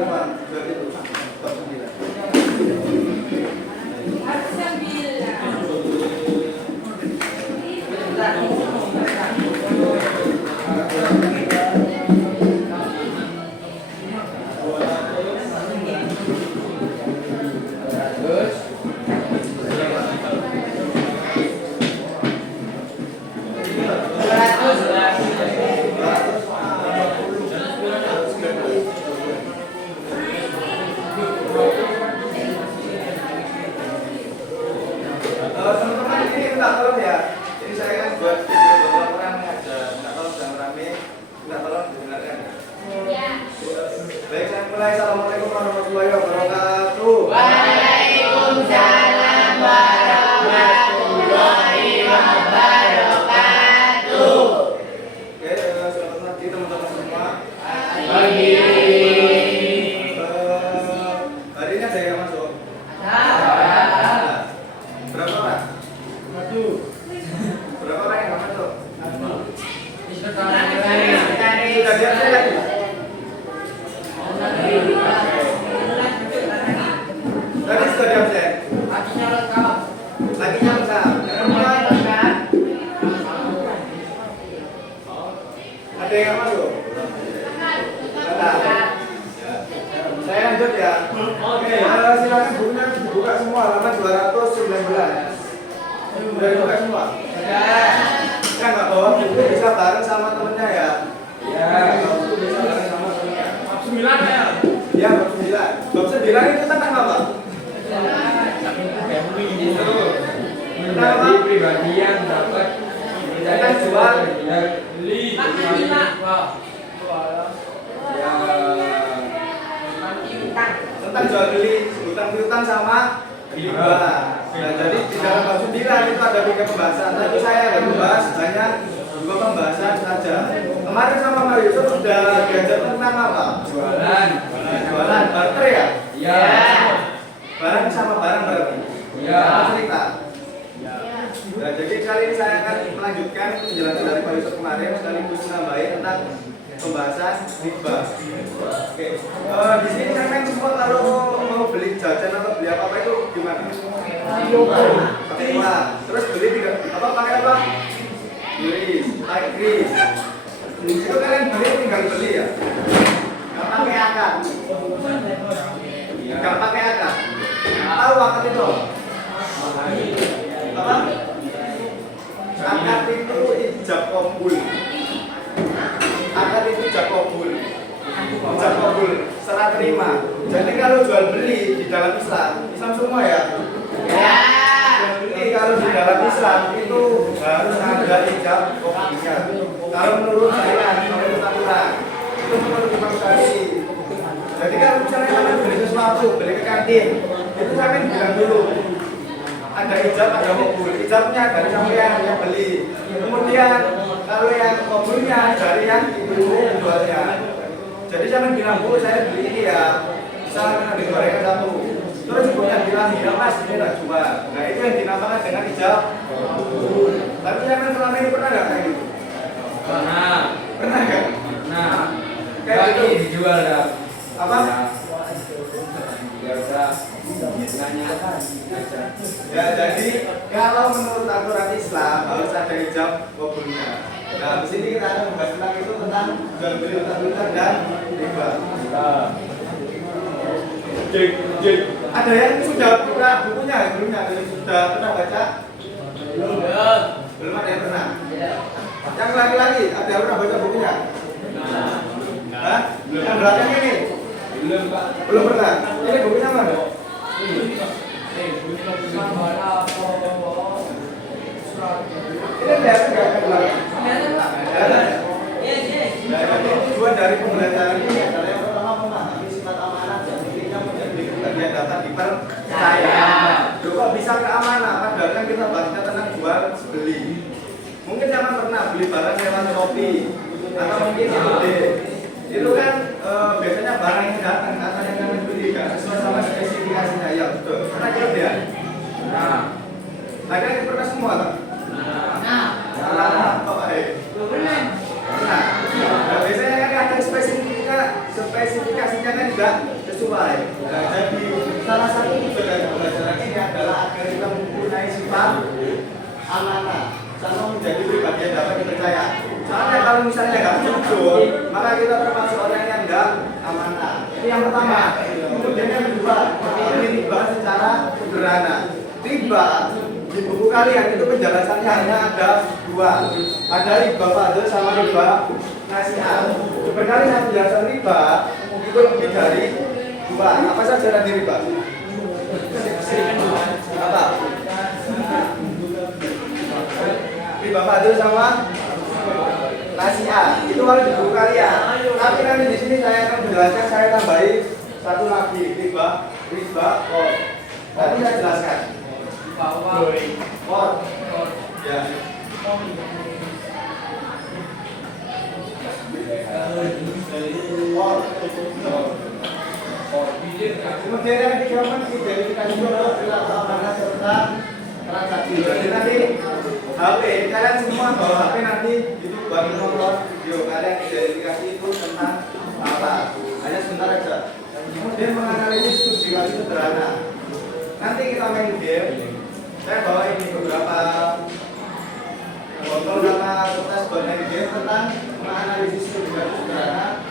berapa? Jual itu bab 9. Teman-teman ini minta tolong ya. Ini saya kan buat video buat orang ada minta tolong jangan rame, minta tolong didengarkan. Baik, saya mulai. Assalamualaikum warahmatullahi wabarakatuh. Waalaikumsalam warahmatullahi wabarakatuh. Oke, selamat pagi teman-teman semua. Pagi. Hari ini ada yang masuk? Berapa orang? Berapa orang yang nggak masuk? Sudah diabsen lagi? Tadi sudah diabsen? Lagi nyamsam. Ada yang nggak masuk? Ada. Saya lanjut ya. Oke, silakan bukunya dibuka semua halaman 219. Sudah dibuka semua? Kan nggak bawa buku bisa bareng sama temennya ya? Bawa buku bisa bareng sama temennya. Bab 9 ya? Iya, bab 9. Bab 9 itu tentang apa? Tentang apa? Pribadi yang dapat Tentang jual beli tentang jual beli, utang piutang sama riba. Nah, jadi di dalam bab 9 itu ada 3 pembahasan. Tapi saya akan membahas hanya 2 pembahasan saja. Kemarin sama Pak Yusuf sudah belajar tentang apa? jualan. Jualan, barter ya? Iya. Barang sama barang berarti? Iya. Apa cerita? Nah, jadi kali ini saya akan melanjutkan penjelasan dari Pak Yusuf kemarin sekaligus menambahi tentang pembahasan riba. Oke, di sini saya kan semua kalau mau beli jajan atau beli apa itu gimana? Pakai uang. Terus beli apa pakai apa? Kris, pakai kris. Itu kalian beli tinggal beli ya? Nggak pakai akad. Nggak pakai akad. Tahu akad itu? Apa? Akad itu ijab kabul. Akad itu ijab kabul. Ijab kabul, serah terima. Jadi kalau jual beli di dalam Islam semua ya? Jual beli kalau di dalam Islam itu harus ada ijab kabulnya. Kalau menurut saya, menurut aturan itu menurut Imam Syafi'i. Jadi kalau misalnya kalian beli sesuatu, beli ke kantin, itu kalian bilang dulu ada ijab, ada kabul. Ijabnya dari sampean yang beli. Kemudian kalau yang kabulnya dari yang jualnya. Jadi jangan bilang, Bu, saya beli ini ya, misalnya habis gorengan satu. Terus ibunya bilang, ya Mas, ini tak jual. Nah itu yang dinamakan dengan ijab. Tapi jangan selama ini pernah nggak kayak gitu? Pernah. Pernah nggak? Nah, Kayak gitu. dijual dah. Apa? Ya udah. Nanya aja. Ya jadi kalau menurut aturan Islam harus ada ijab kabulnya. Nah di sini kita akan membahas tentang itu tentang jual beli utang dan riba. Ada yang sudah buka bukunya sebelumnya, ada yang sudah pernah baca? Belum ada yang pernah. Yang laki-laki ada yang pernah baca bukunya? Hah? Yang belakang ini? Belum, Pak. Belum pernah. Ini bukunya mana? Ini lihat enggak ke belakang? Ada. Ini tujuan dari pembelajaran ini adalah yang pertama memahami sifat amanah dan pentingnya menjadi bagian data dipercaya. Loh kok bisa keamanan? Padahal kan kita bahasnya tentang jual beli. Mungkin jangan pernah beli barang lewat Shopee atau mungkin itu kan biasanya barang yang datang atau yang kami beli kan sesuai sama spesifikasinya ya betul. Karena jauh ya. Nah, ada yang pernah semua tak? Nah, apa Nah, biasanya kan ada spesifikasinya nilainya kan juga sesuai. Nah, jadi salah satu tujuan pembelajaran ini adalah agar kita mempunyai sifat amanah sama menjadi pribadi yang dapat dipercaya. Soalnya kalau misalnya nggak jujur, maka kita termasuk orang yang nggak amanah. Ini yang pertama. Kemudian yang kedua, ini riba secara sederhana. Riba di buku kalian itu penjelasannya hanya ada dua. Ada riba fadl sama riba nasi'ah. Sebenarnya penjelasan riba itu lebih dari dua. Apa saja tadi riba? Apa? Riba fadl sama nasi'ah. Itu kalau di buku kalian. Tapi nanti di sini saya akan menjelaskan, saya tambahi satu lagi riba qard. Nanti saya jelaskan. Qard. Ya. Kemudian yang ketiga identifikasi perilaku amanah serta transaksi. Jadi nanti HP, kalian semua bawa HP nanti itu buat nonton video, kalian identifikasi itu tentang apa? Hanya sebentar aja. Kemudian menganalisis subjektivitas sederhana. Nanti kita main game. Saya bawa ini beberapa botol sama kertas buat main game tentang menganalisis subjektivitas sederhana.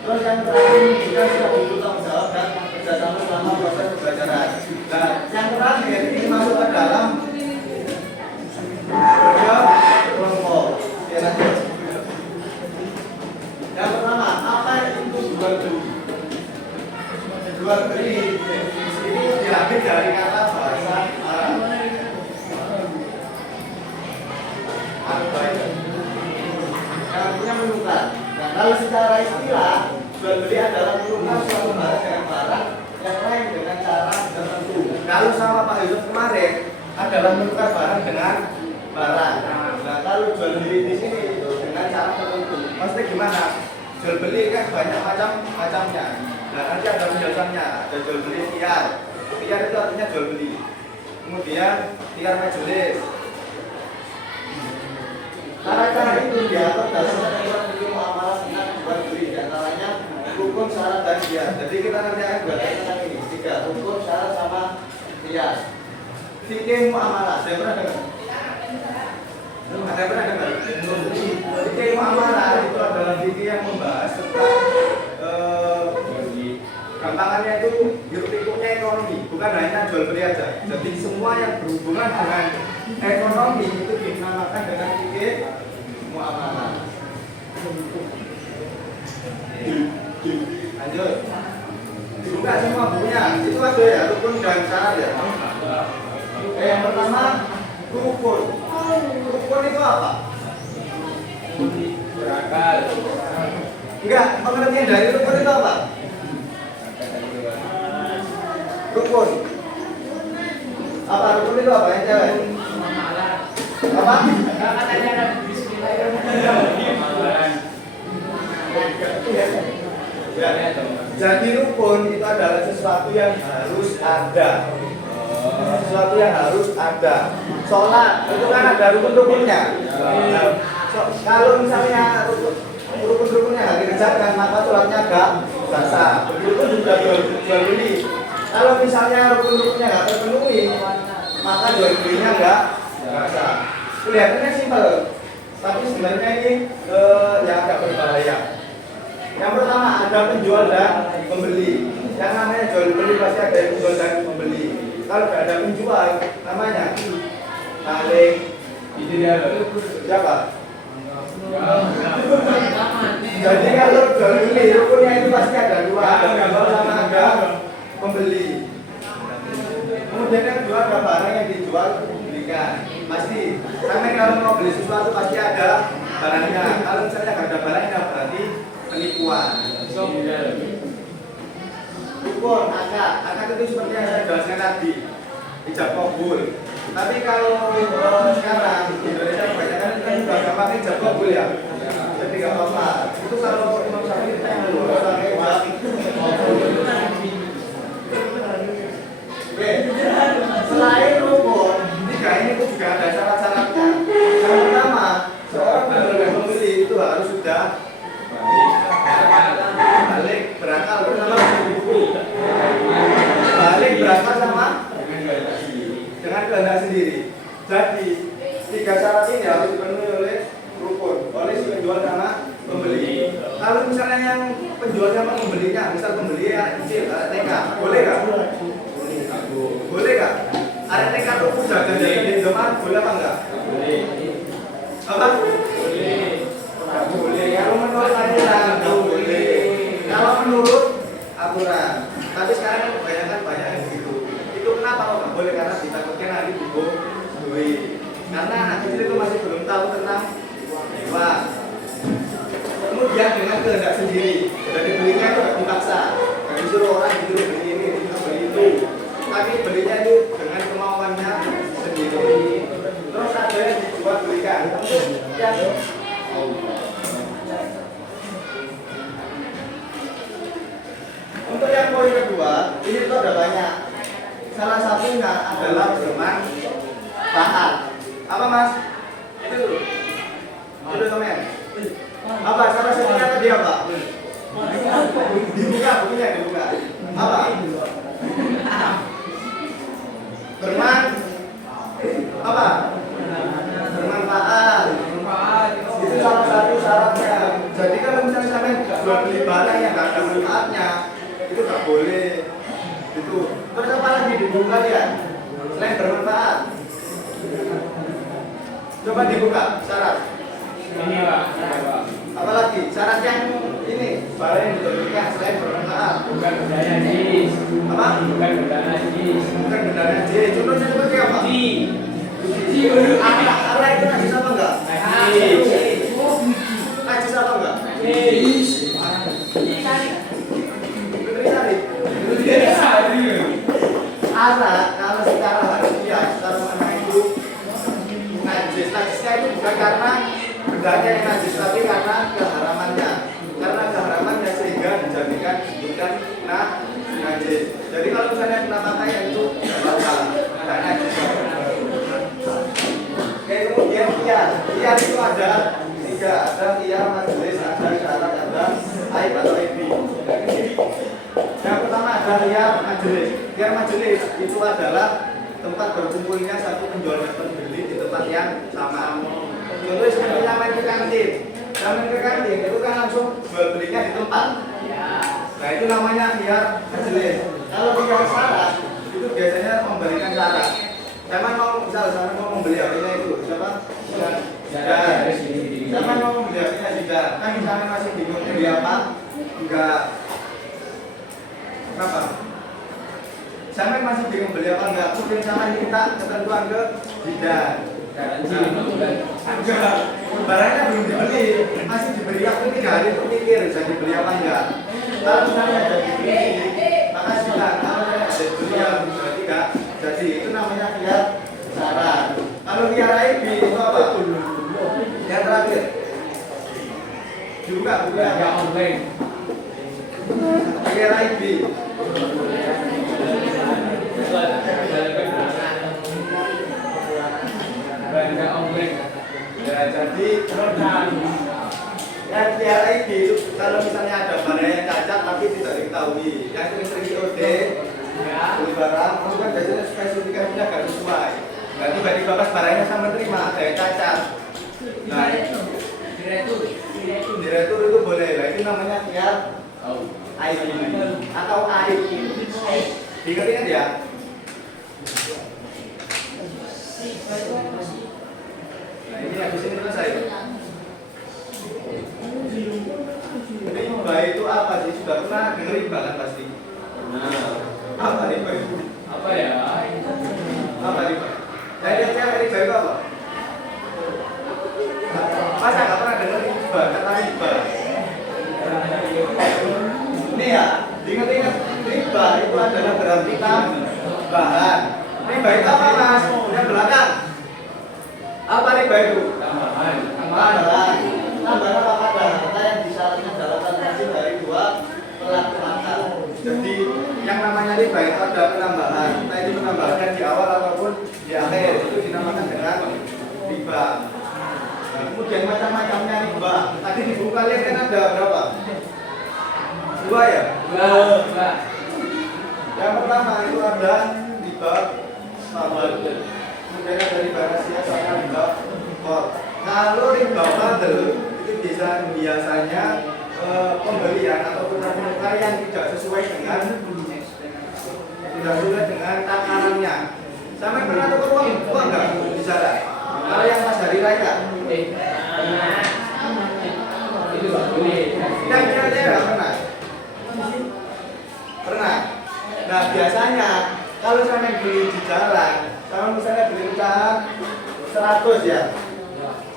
Terus yang terakhir juga sudah butuh tanggung jawab dan kerjasama selama proses pembelajaran. Nah, yang terakhir ini masuk ke dalam kerja kelompok. Yang pertama, apa itu jual beli? Jual beli ini diambil dari kata bahasa Arab. Yang artinya menukar. Nah, kalau secara istilah, jual beli adalah menukar suatu barang dengan barang yang lain dengan cara tertentu. Kalau sama Pak Yusuf kemarin adalah menukar barang dengan barang. Nah, kalau jual beli di sini itu dengan cara tertentu. Maksudnya gimana? Jual beli kan banyak macamnya. Nah, nanti ada penjelasannya. Ada jual beli tiar. Tiar itu artinya jual beli. Kemudian tiar majelis. Cara-cara itu diatur dalam ketentuan hukum muamalah dengan jual beli, diantaranya hukum syarat dan qiyas. Jadi kita nanti akan belajar tentang ini. 3 hukum syarat sama qiyas. Fikih muamalah, saya pernah dengar. Ada pernah dengar? Fikih muamalah itu adalah fikih yang membahas tentang gampangannya itu hiruk-pikuknya ekonomi, bukan hanya jual beli aja. Jadi semua yang berhubungan dengan ekonomi itu dinamakan dengan fikih muamalah. Lanjut. Dibuka semua bukunya. Itu ada ya, rukun dan syarat ya. Yang pertama, rukun. Rukun itu apa? Berakal. Enggak, pengertian dari rukun itu apa? Rukun. Apa rukun itu apa yang cewek? Apa? Ya. Jadi rukun itu adalah sesuatu yang harus ada. Sesuatu yang harus ada. Sholat itu kan ada rukun-rukunnya. Nah, kalau misalnya rukun-rukunnya nggak dikerjakan, maka sholatnya nggak sah. Begitu juga jual beli. Kalau misalnya rukun-rukunnya nggak terpenuhi, maka jual belinya nggak sah. Kelihatannya simpel, tapi sebenarnya ini yang agak berbahaya. Yang pertama ada penjual dan pembeli. Yang namanya jual beli pasti ada penjual dan pembeli. Kalau tidak ada penjual, namanya maling. Itu dia. Siapa? Jadi kalau jual beli rukunnya itu pasti ada dua, ada penjual sama ada pembeli. Kemudian yang kedua ada barang yang dijual belikan. Pasti. Karena kalau mau beli sesuatu pasti ada barangnya. Kalau misalnya nggak ada barangnya berarti penipuan. Rukun, akad itu seperti yang saya jelaskan tadi, ijab kabul. Tapi kalau sekarang di Indonesia kebanyakan kita juga gampang ijab kabul ya. Jadi nggak apa-apa. Itu kalau Imam Syafi'i kita yang dulu pakai ijab kabul. Oke. Selain rukun, tiga ini pun juga ada syarat-syaratnya. Yang pertama, seorang pembeli itu harus sudah balik berakal. balik berangkat sama Dengan kehendak sendiri. dengan kehendak sendiri. Jadi tiga syarat ini harus dipenuhi oleh rukun, oleh si penjual sama pembeli. Kalau misalnya yang penjual sama pembelinya, misal pembeli anak kecil, anak TK, boleh nggak? Boleh nggak? Anak TK tuh jaga-jaga di Indomaret, boleh apa enggak? Boleh. Apa? Boleh. Nggak boleh. Kalau menurut aturan nggak boleh. Kalau menurut aturan. Tapi sekarang kan kebanyakan banyak yang begitu. Itu kenapa kok nggak boleh? Karena ditakutkan nanti duit. Karena anak kecil itu masih belum tahu tentang hewan. Kemudian dengan kehendak sendiri. Jadi belinya itu nggak dipaksa. Nggak disuruh orang disuruh beli ini, disuruh beli itu. Tapi belinya itu dengan kemauannya sendiri. Terus ada yang dijual belikan. Yang untuk yang poin kedua, ini tuh ada banyak. Salah satunya adalah bermanfaat. Apa mas? Itu temen. Apa? Salah satunya tadi apa? Dibuka, bukunya dibuka. Apa? Apa? Bermanfaat. Itu salah satu syaratnya. Jadi kalau misalnya sampai jual beli barang yang nggak ada manfaatnya, itu nggak boleh. Itu. Terus apa lagi dibuka ya? Selain bermanfaat. Coba dibuka syarat. Ini Pak. Apalagi syarat yang ini barang yang diberikan selain bermanfaat. Bukan benda najis. Apa? Bukan benda najis. Bukan benda najis. Contohnya seperti apa? Apa itu najis apa enggak? Najis apa enggak? Nutrisari. Arak kalau secara harfiah, secara makna itu najis. Najisnya itu bukan karena bendanya yang najis, tapi karena keharamannya. Karena keharamannya sehingga dijadikan bukan najis. Jadi kalau misalnya kena pakaian itu tidak apa-apa, tidak najis. Oke, kemudian kias itu ada tiga, ada kias majelis, ada syarat, ada aib atau ebi. Yang pertama ada kias majelis. Kias majelis itu adalah tempat berkumpulnya satu penjual dan pembeli di tempat yang sama. Contohnya seperti main ke kantin. Main ke kantin itu kan langsung jual belinya di tempat. Nah itu namanya kias majelis. Kalau kias syarat itu biasanya memberikan syarat. Sama mau membeli HP-nya itu siapa? Sama mau membeli HP-nya juga. Kan misalnya masih bingung beli apa? Enggak. Kenapa? Sama masih bingung beli apa enggak? Mungkin sama minta ketentuan ke bidan. Enggak. Barangnya belum dibeli, masih diberi waktu 3 hari untuk mikir jadi beli apa enggak. Kalau misalnya ada dibeli, maka silakan. Kalau misalnya ada beli yang berarti enggak. Jadi itu namanya kias syarat. Kalau kias aib itu apa? Yang terakhir. Juga Belanja online. kias aib. Belanja online. Ya, jadi yang kias aib itu kalau misalnya ada barang yang cacat tapi tidak diketahui, yang sering-sering COD beli barang, itu kan biasanya spesifikasinya nggak sesuai. Nah tiba-tiba pas barangnya sama terima ada yang cacat. Nah diretur itu boleh. Nah itu namanya kias aib atau aib. Diingat-ingat ya. Nah ini habis ini selesai. Riba itu apa sih? Sudah pernah dengar riba kan pasti? Apa riba itu? Apa ya? Apa riba? Saya lihat riba itu apa? Masa nggak pernah dengar riba? Kata riba. Ini ya, ingat-ingat riba itu adalah berarti tambahan. Riba itu apa mas? Yang belakang. Apa riba itu? Tambahan. Tambahan. Tambahan apa pada harta yang disyaratkan dalam transaksi dari dua pelaku akad. Jadi yang namanya riba itu ada penambahan. Nah itu penambahan di awal ataupun di akhir itu dinamakan dengan riba. Nah, kemudian macam-macamnya riba. Tadi di buku kalian kan ada berapa? 2 ya? 2. Yang pertama itu ada riba fadl. Kemudian ada riba nasiah sama riba qard. Kalau riba fadl itu biasanya pembelian atau tukar-menukar yang tidak sesuai dengan takarannya. Sampai pernah tukar uang nggak di sana? Kalau yang pas hari raya? Itu nggak boleh. Yang kira-kira pernah? Pernah. Nah biasanya kalau sampai beli di jalan, sama misalnya beli usaha 100 ya,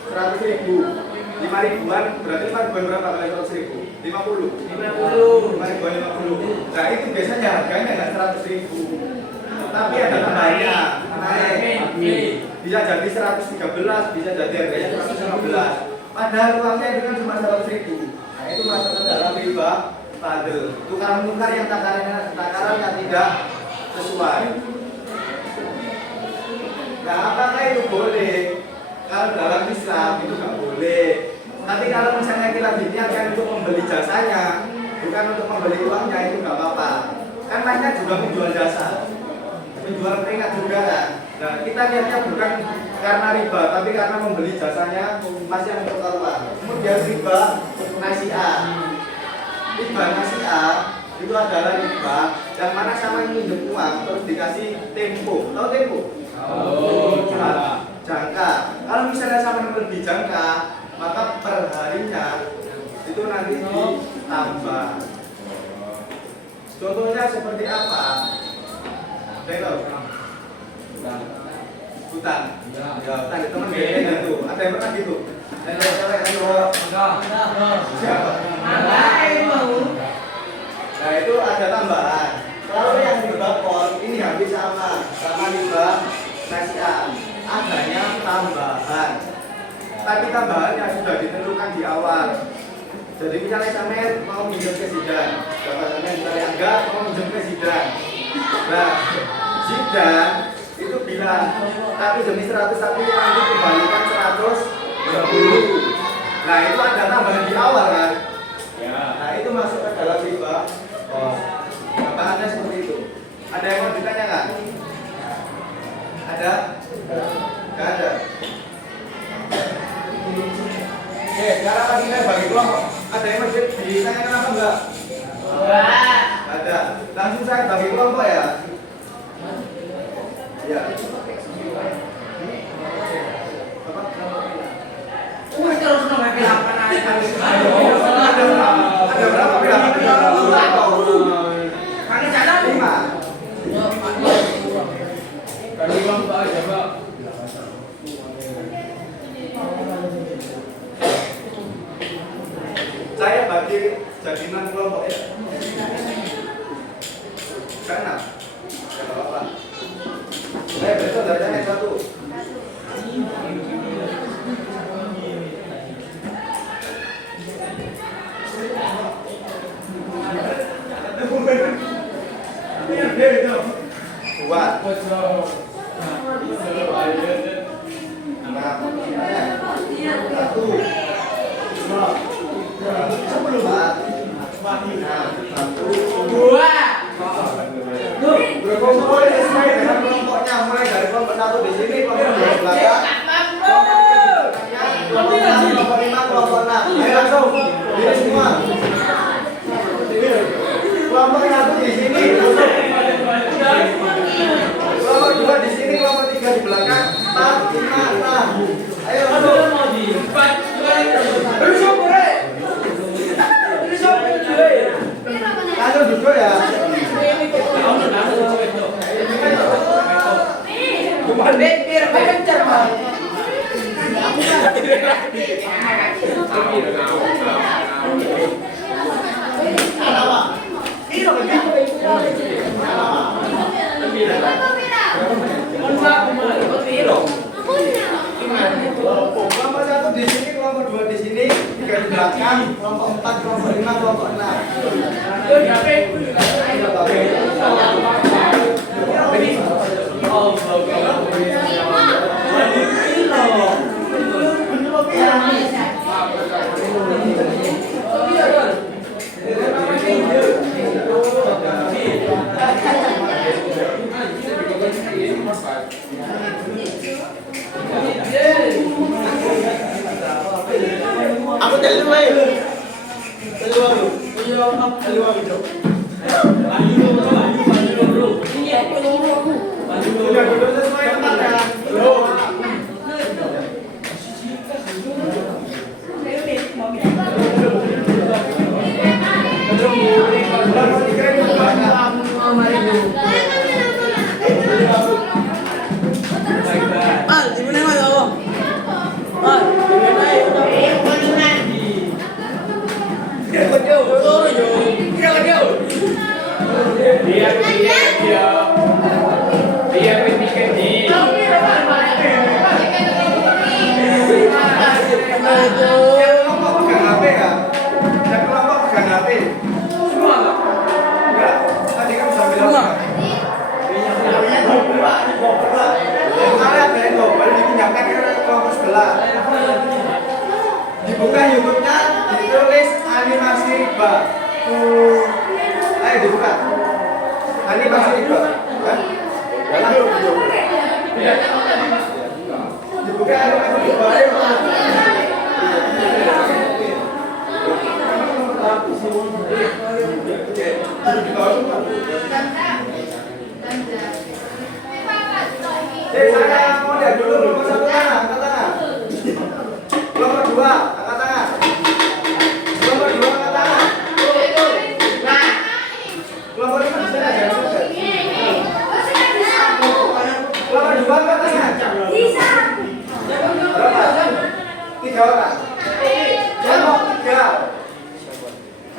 100.000, 5 ribuan, berarti 5 ribuan berapa kali 100.000? 50. 5 ribuan 50. Nah itu biasanya harganya nggak 100.000, tapi ada tambahannya, naik. Bisa jadi 113, bisa jadi harganya 115. Padahal uangnya itu kan cuma 100.000. Nah itu masuk ke dalam riba fadl. Tukar-menukar yang takarannya tidak sesuai. Nah apakah itu boleh? Kalau dalam Islam itu nggak boleh. Tapi kalau misalnya kita diniatkan untuk membeli jasanya, bukan untuk membeli uangnya, itu nggak apa-apa. Kan lainnya juga menjual jasa, menjual keringat juga kan. Nah kita niatnya bukan karena riba, tapi karena membeli jasanya masih yang untuk uang. Kemudian riba nasiah. Riba nasiah itu adalah riba yang mana sama minjem uang terus dikasih tempo. Tahu tempo? Oh, jangka. Kalau misalnya sama lebih jangka, maka perharinya itu nanti ditambah. Contohnya seperti apa? Tahu? Hutan. Ya, hutan itu teman beda tuh. Ada yang pernah gitu? Siapa? Nah itu ada tambahan. Kalau yang riba qard ini hampir sama riba nasiah. Adanya tambahan. Tapi tambahannya sudah ditentukan di awal. Jadi misalnya sampai mau minjem ke Zidan, jawabannya misalnya enggak mau minjem ke Zidan. Nah, Zidan itu bilang tapi demi 100 tapi nanti kembalikan 120. Nah itu ada tambahan di awal kan? Ya. Nah itu masuk ke dalam riba. Oh, tambahannya seperti itu. Ada yang mau ditanyakan? Ada? Nggak ada. Oke, sekarang lagi saya bagi kelompok. Ada yang masih ditanyakan apa enggak? Enggak. Ada. Langsung saya bagi kelompok ya. Ya. Ada berapa bilangan? 5. Kalau uang tak ada, Pak. Saya bagi jadi 6 kelompok ya. Karena ya apa? Saya besok dari saya 1. Buat. Berkumpul sesuai dengan kelompoknya, mulai dari kelompok 1 di sini, kelompok 2 di belakang, kelompok 5, kelompok 6. Ayo langsung, diri semua. Kelompok 1 di sini, kelompok 2 di sini, kelompok 3 di belakang, 4, 5, 6. Ayo langsung. Langsung duduk ya. Kelompok 1 di sini, kelompok 2 di sini, 3 di belakang, kelompok 4, kelompok 5, kelompok 6. Sudah duduk sesuai tempat ya. Dibuka YouTube-nya, ditulis animasi riba. Ayo dibuka. Animasi riba. Dibuka animasi riba. Saya mau lihat dulu nomor 1 tangan, angkat tangan. Nomor 2, angkat tangan. Nomor 2, angkat tangan. Nomor 5 di sana aja. Nomor 2, angkat tangan. Berapa? 3 orang. Nomor 3.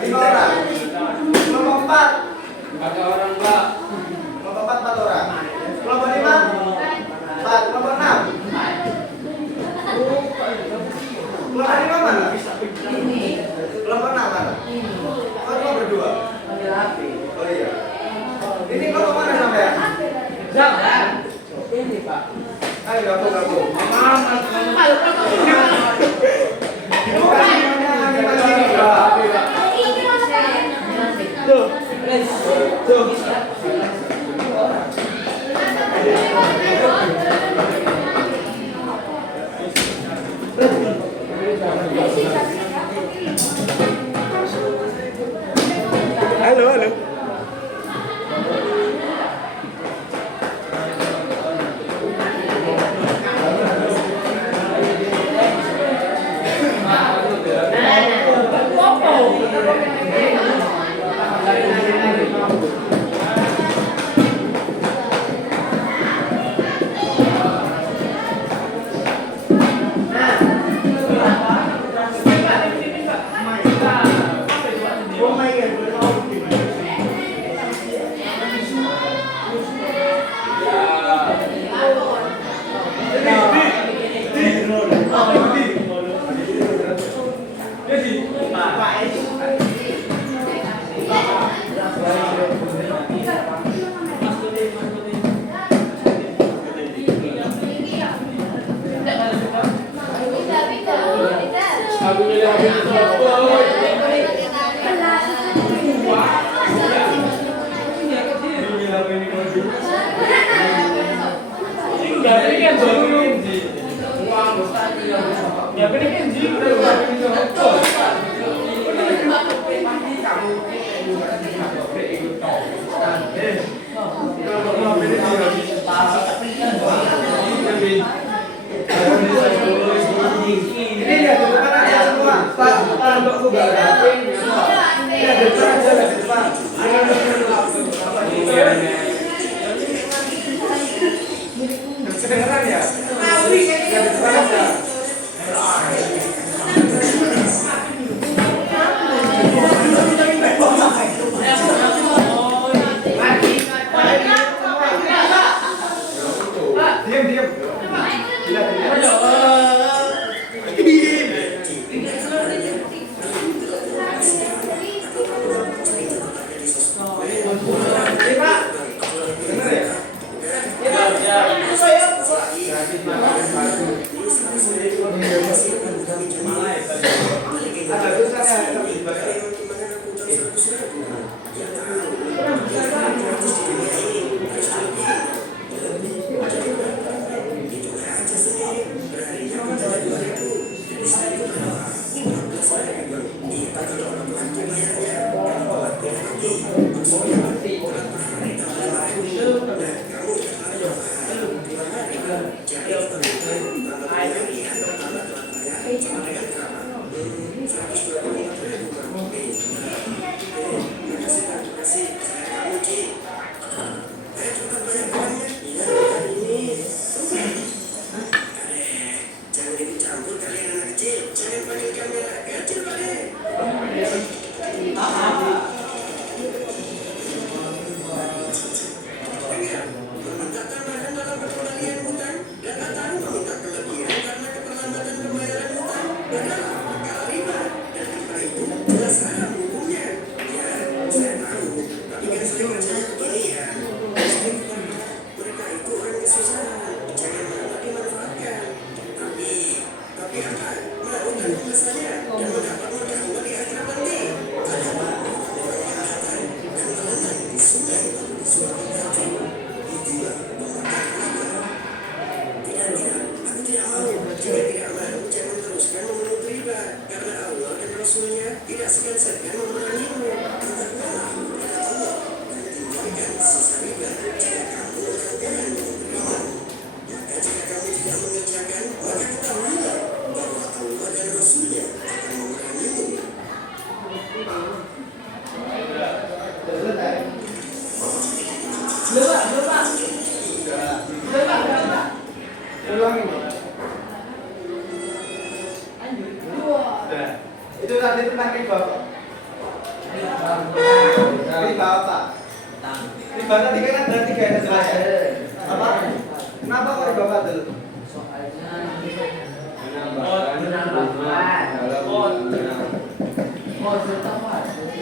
5 orang. Nomor 4. 4 orang, Pak. Nomor 4, 4 orang. Nomor 5. 4. Nomor 6. Nomor 5 mana? Nomor 6 mana? Oh, nomor 2. Oh iya. Ini nomor mana sampai? Jangan. Ini, Pak. Ayo gabung. Dibuka semuanya animasi riba. Halo, halo. Ini lihat di depan aja semua. Pak, untuk buka HP. Lihat di depan aja, lihat di depan. Kedengeran ya? Lihat di depan aja. Diam, diam. Lihat, lihat. Ulangi. Udah. Itu tadi tentang riba apa? Riba apa? Riba tadi kan ada 3 yang jelas ya. Apa? Kenapa kok riba fadl?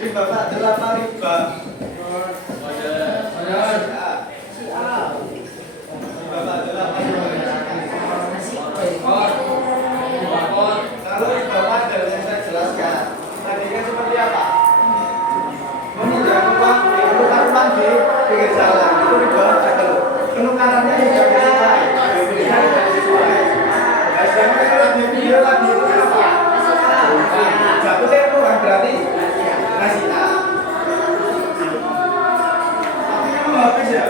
Riba fadl apa riba? Kalau riba fadl yang saya jelaskan tadinya seperti apa? Meminjam uang ditukar uang di pinggir jalan itu riba fadl. Penukarannya tidak sesuai, dibelinya tidak sesuai. Nah, sedangkan kalau dibeli lagi itu apa? Jatuh tempo kan berarti ngasih A. Artinya mau habis ya?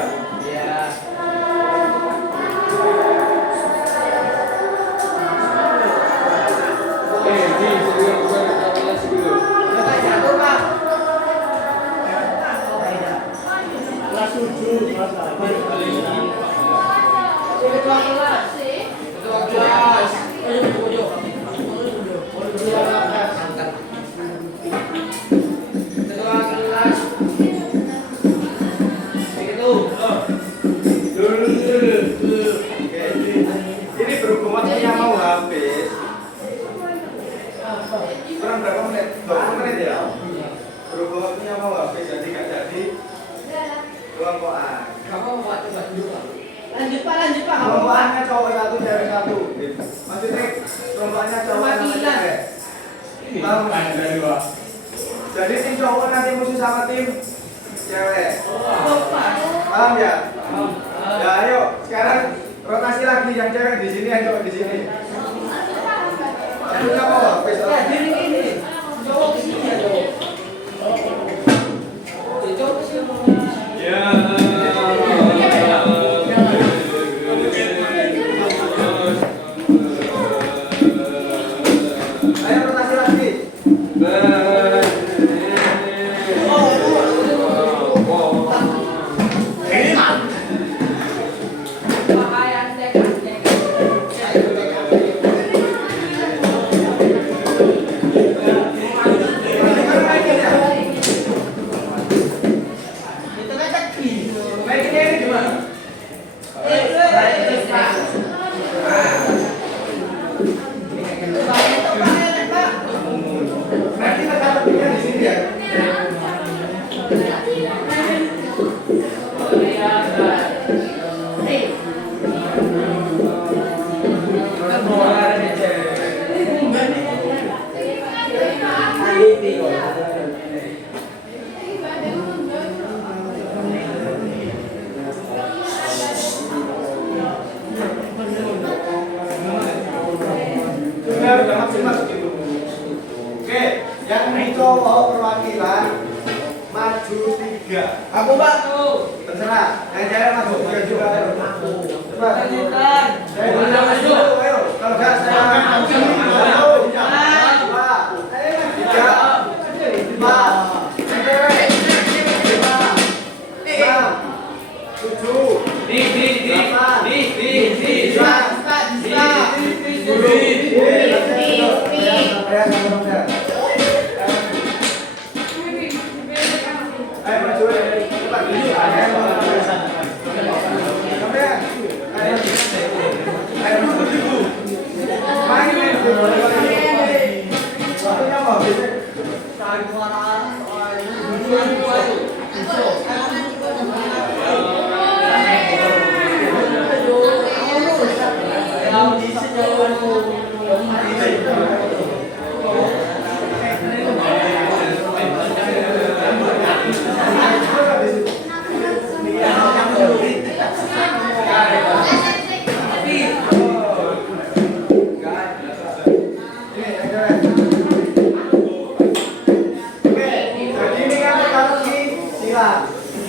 Ini berhubung waktunya mau habis. Kurang berapa menit? 20 menit ya? Berhubung waktunya mau habis jadi nggak jadi kelompokan. Lanjut Pak. Kelompokannya cowok satu, cewek satu. Maksudnya kelompokannya cowok sama cewek. Tahu nggak? Jadi tim cowok nanti musuh sama tim cewek. Paham ya? Ya ayo sekarang rotasi lagi yang cewek di sini, yang cowok di sini. Satunya mau habis. Cowok kesini ya cowok. Cowok kesini. Ayo rotasi lagi. Nanti kita taruhnya di sini ya. Sudah maksimal begitu. Oke, yang cowok perwakilan maju 3. Aku Pak. Terserah. Yang cewek maju 3 juga. Coba. Lanjutkan. Ayo. Kalau enggak saya maju.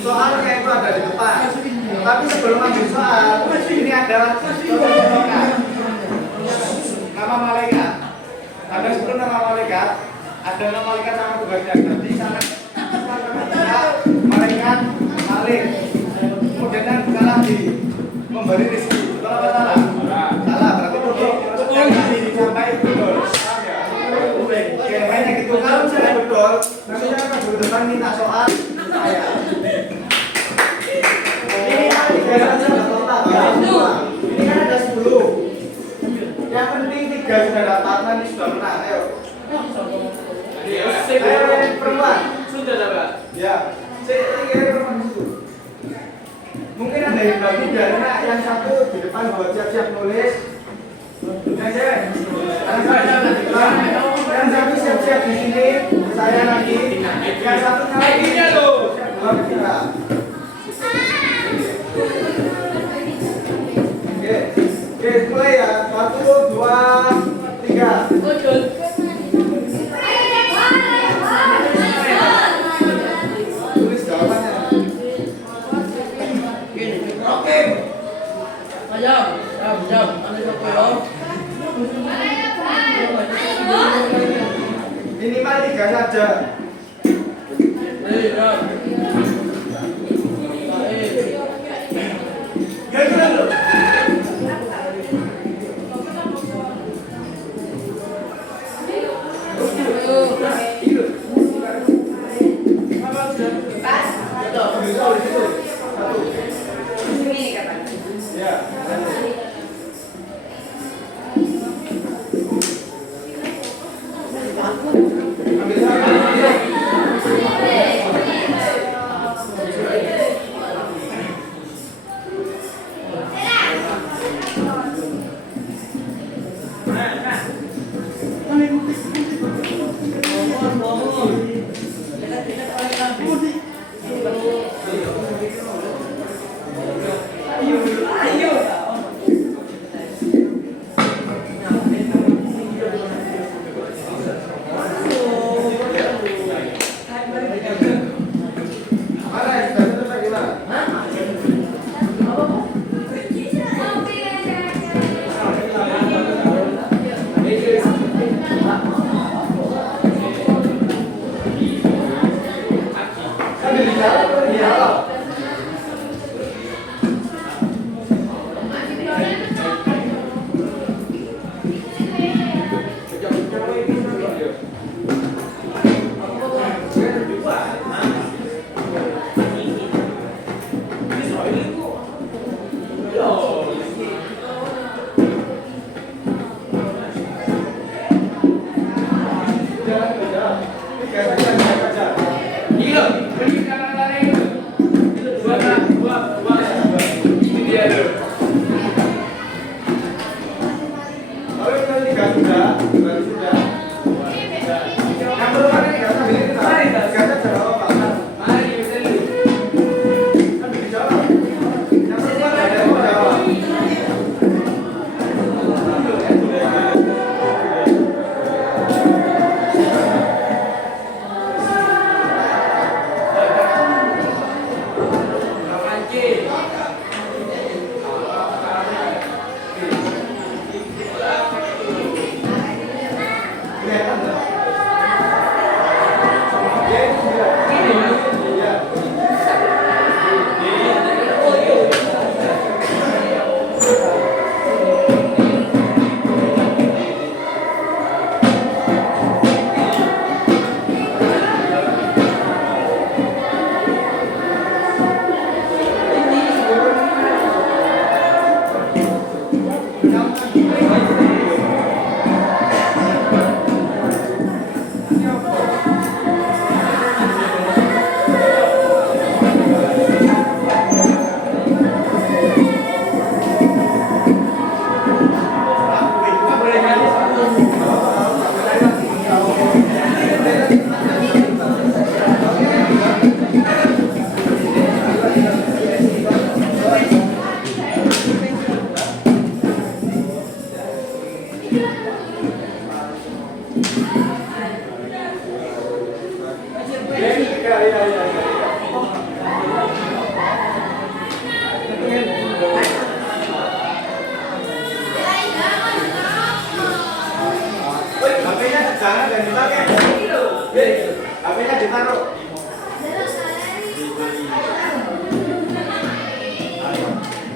Soalnya itu ada di depan. Tapi sebelum ambil soal, ini ada nama malaikat. Ada 10 nama malaikat. Ada nama malaikat sama tugasnya. Nanti sana malaikat Malik. memberi rezeki. Betul apa salah? Salah, berarti betul. Yang tadi disampaikan betul. Oke, banyak itu. Kalau misalnya betul, nanti jangan minggu depan minta soal saya. Ini kan 3 saja nggak total, nggak semua. Ini kan ada 10. Yang penting 3 sudah dapat, nanti sudah menang. Ayo. Ayo, perempuan. Sudah dapat. Ya, saya perempuan itu. Mungkin ada yang bagi karena yang satu di depan buat siap-siap nulis. Yang satu siap-siap di sini, saya lagi. Yang satunya lagi. Buat kita. Oke, mulai ya. 1, 2, 3. Tulis jawabannya. Oke. Minimal 3 saja. Ambil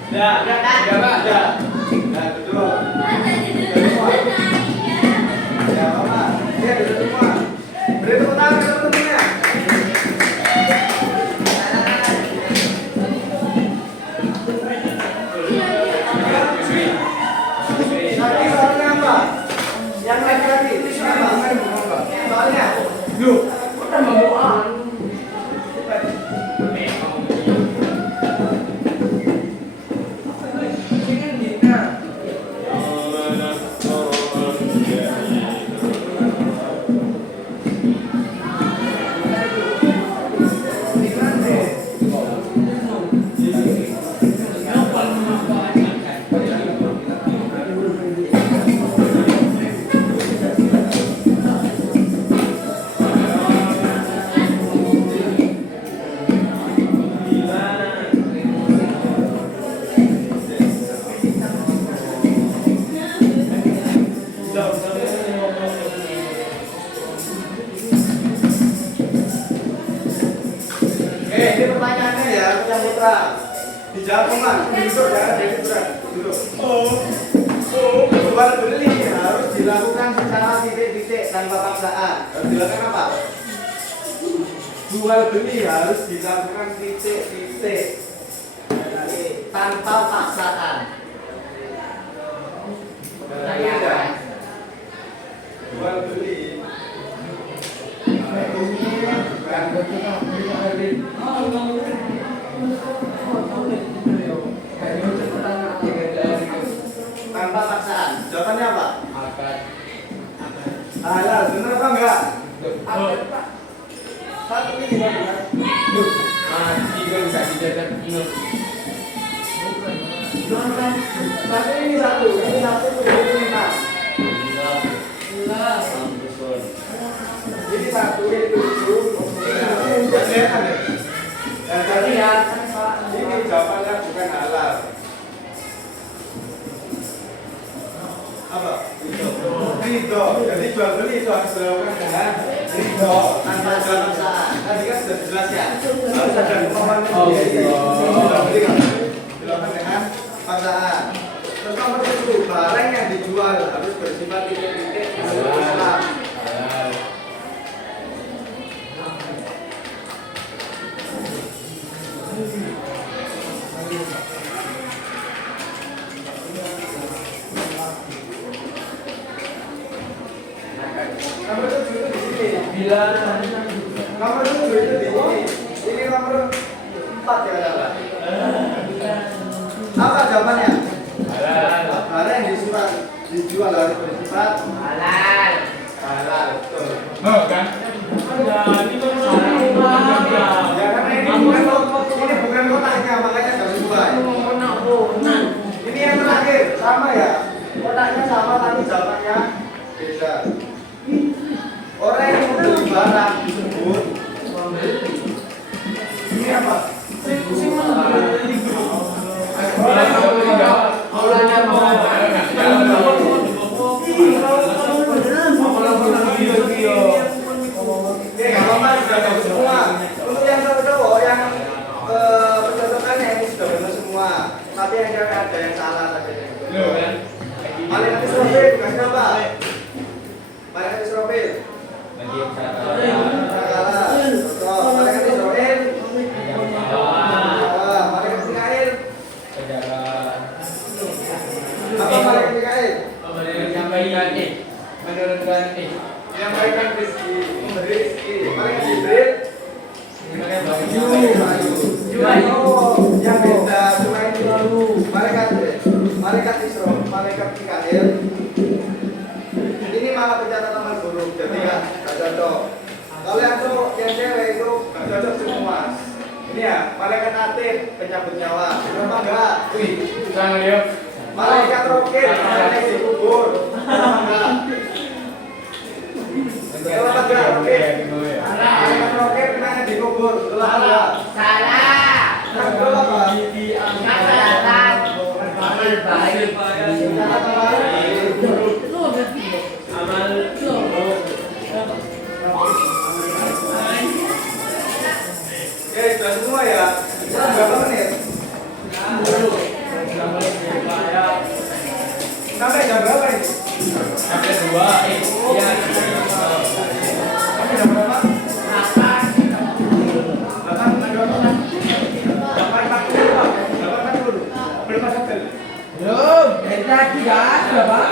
Nah, duduk. Semua. Ya, Mama. Dia duduk semua. Beri tepuk tangan ke teman-temannya. Tadi soalnya apa? Yang laki-laki itu siapa? Soalnya? Yuk. Kita mau doa. Ini pertanyaannya ya, yang putra. Dijawab Mama. Duduk ya, duduk. Jual beli harus dilakukan secara titik-titik tanpa paksaan. Harus dilakukan apa? Jual beli harus dilakukan titik-titik tanpa paksaan. Jual beli. Tanpa paksaan. Jawabannya apa? Halal. Benar apa enggak? Satu ini gimana? Tiga bisa dijaga. Satu ini satu lima. Jadi satu ini tujuh. Kelihatan ya? Dan tadi ya, ini jawabannya bukan halal. Apa? Ridho. Jadi jual beli itu harus dilakukan dengan ridho tanpa jual paksaan. Tadi kan sudah jelas ya. Harus ada kemauan sendiri. Jual beli kan dilakukan dengan paksaan. Terus nomor 7, barang yang dijual harus bersifat titik-titik Islam. Nomor 7 itu di sini. Nomor 7 itu di sini. Ini nomor 4 ya adalah. Apa jawabannya? Barang yang dijual harus bersifat halal. Betul. Kan? Ya karena ini bukan kotaknya, makanya nggak sesuai. Ini yang terakhir sama ya. Kotaknya sama tapi jawabannya beda. Orang yang membeli barang disebut ini apa? Semua untuk yang cowok yang pencocokannya ini sudah benar semua, tapi yang cewek ada yang salah tadi. Malaikat Israfil bukan siapa? Malaikat Israfil. Salah. Betul. Malaikat Israfil. Malaikat Mikail. Apa malaikat Mikail? Menyampaikan rezeki, memberi rezeki. Malaikat Jibril. Yang beda cuma ini. Malaikat Isra, malaikat Mikail. Ini malah pencatatan amal buruk, jadi ya nggak cocok. Kalau yang cowok, yang cewek itu nggak cocok semua. Ini ya, malaikat Atif, penyambut nyawa. Kenapa enggak? Wih, Jangan yuk. malaikat Rokir, malaikat dikubur. Kenapa enggak? Kenapa enggak? Rokir. Malaikat Rokir kenanya dikubur. Kenapa enggak? Salah. Kenapa apa? Masyarakat. Baik. Kenapa baik? Oke, sudah semua ya. Berapa menit? ada Pak.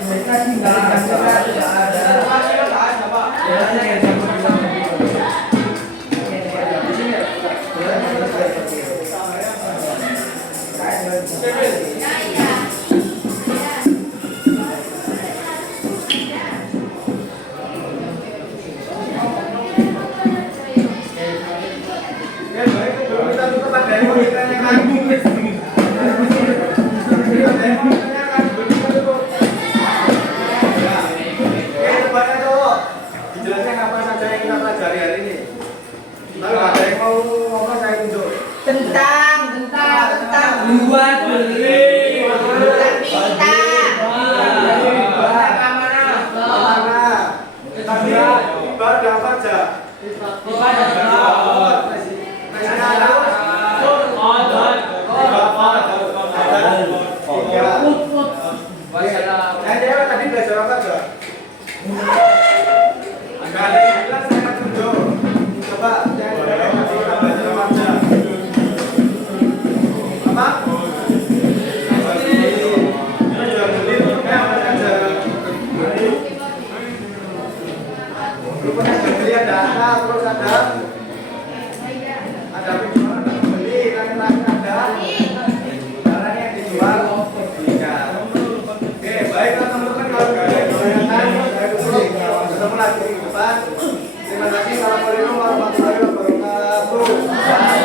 Mereka tinggal tidak ada. Ya baik, belum kita tutup ada yang mau ditanyakan. Ada yang mau ditanyakan, belum kita tutup. Ya. Oke, depannya tuh dijelaskan apa saja yang kita pelajari hari ini. Kalau ada yang mau ngomong saya tunjuk. Tentang Buat beli. bukan kita. Ibadah apa aja? Tadi belajar apa aja? Enggak ada yang bilang saya tunjuk. Coba yang belajar apa aja? Apa? Jual beli apa aja? Rupanya jual beli ada apa? Terus ada penjualan, ada beli, terakhir ada barang yang dijual. Oke, baik teman-teman, kalau nggak ada yang bertanya, saya tutup. Ketemu lagi di depan. Terima kasih. Assalamualaikum warahmatullahi wabarakatuh. Terima kasih.